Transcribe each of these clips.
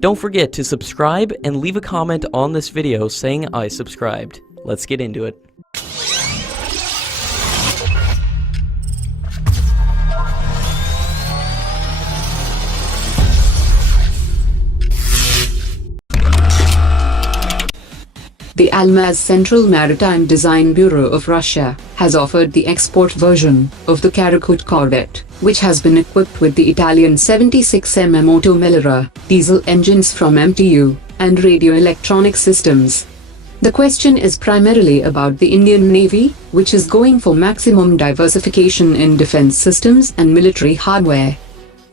Don't forget to subscribe and leave a comment on this video saying I subscribed. Let's get into it. The Almaz Central Maritime Design Bureau of Russia has offered the export version of the Karakut Corvette, which has been equipped with the Italian 76mm Otto Melara diesel engines from MTU and radio electronic systems. The question is primarily about the Indian Navy, which is going for maximum diversification in defense systems and military hardware.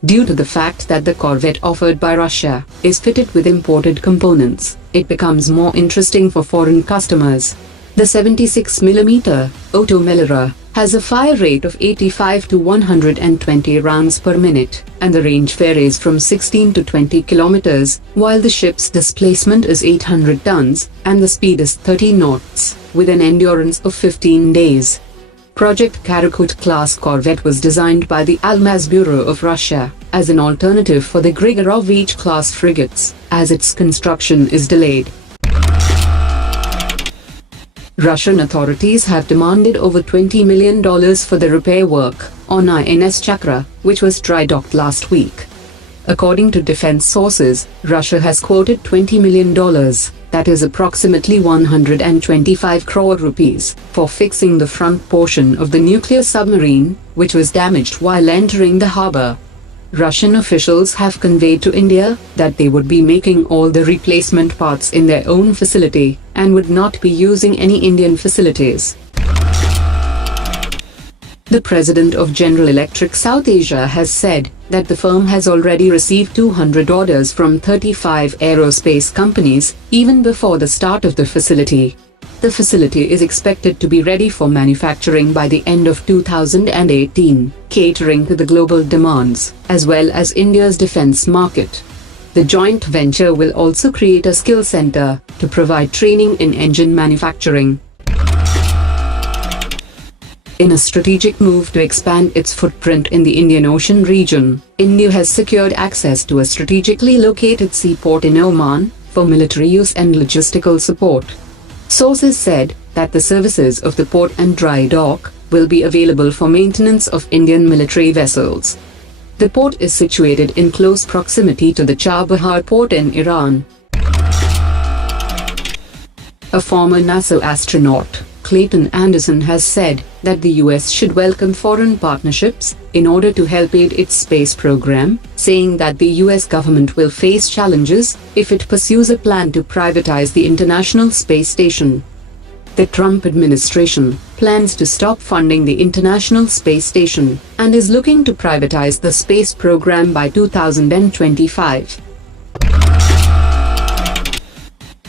Due to the fact that the Corvette offered by Russia is fitted with imported components, it becomes more interesting for foreign customers. The 76mm Otto Melara has a fire rate of 85 to 120 rounds per minute, and the range varies from 16 to 20 kilometers, while the ship's displacement is 800 tons, and the speed is 30 knots, with an endurance of 15 days. Project Karakut class corvette was designed by the Almaz Bureau of Russia as an alternative for the Grigorovich class frigates, as its construction is delayed. Russian authorities have demanded over $20 million for the repair work on INS Chakra, which was dry docked last week. According to defense sources, Russia has quoted $20 million, that is approximately 125 crore rupees, for fixing the front portion of the nuclear submarine, which was damaged while entering the harbor. Russian officials have conveyed to India that they would be making all the replacement parts in their own facility and would not be using any Indian facilities. The president of General Electric South Asia has said that the firm has already received 200 orders from 35 aerospace companies even before the start of the facility. The facility is expected to be ready for manufacturing by the end of 2018, catering to the global demands, as well as India's defense market. The joint venture will also create a skill center to provide training in engine manufacturing. In a strategic move to expand its footprint in the Indian Ocean region, India has secured access to a strategically located seaport in Oman for military use and logistical support. Sources said that the services of the port and dry dock will be available for maintenance of Indian military vessels. The port is situated in close proximity to the Chabahar port in Iran. A former NASA astronaut, Clayton Anderson, has said that the US should welcome foreign partnerships in order to help aid its space program, saying that the US government will face challenges if it pursues a plan to privatize the International Space Station. The Trump administration plans to stop funding the International Space Station and is looking to privatize the space program by 2025.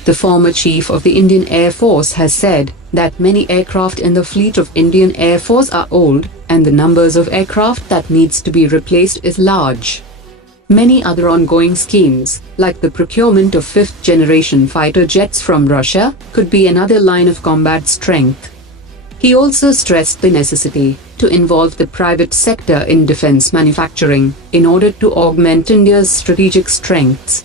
The former chief of the Indian Air Force has said that many aircraft in the fleet of Indian Air Force are old, and the numbers of aircraft that needs to be replaced is large. Many other ongoing schemes, like the procurement of fifth-generation fighter jets from Russia, could be another line of combat strength. He also stressed the necessity to involve the private sector in defense manufacturing in order to augment India's strategic strengths.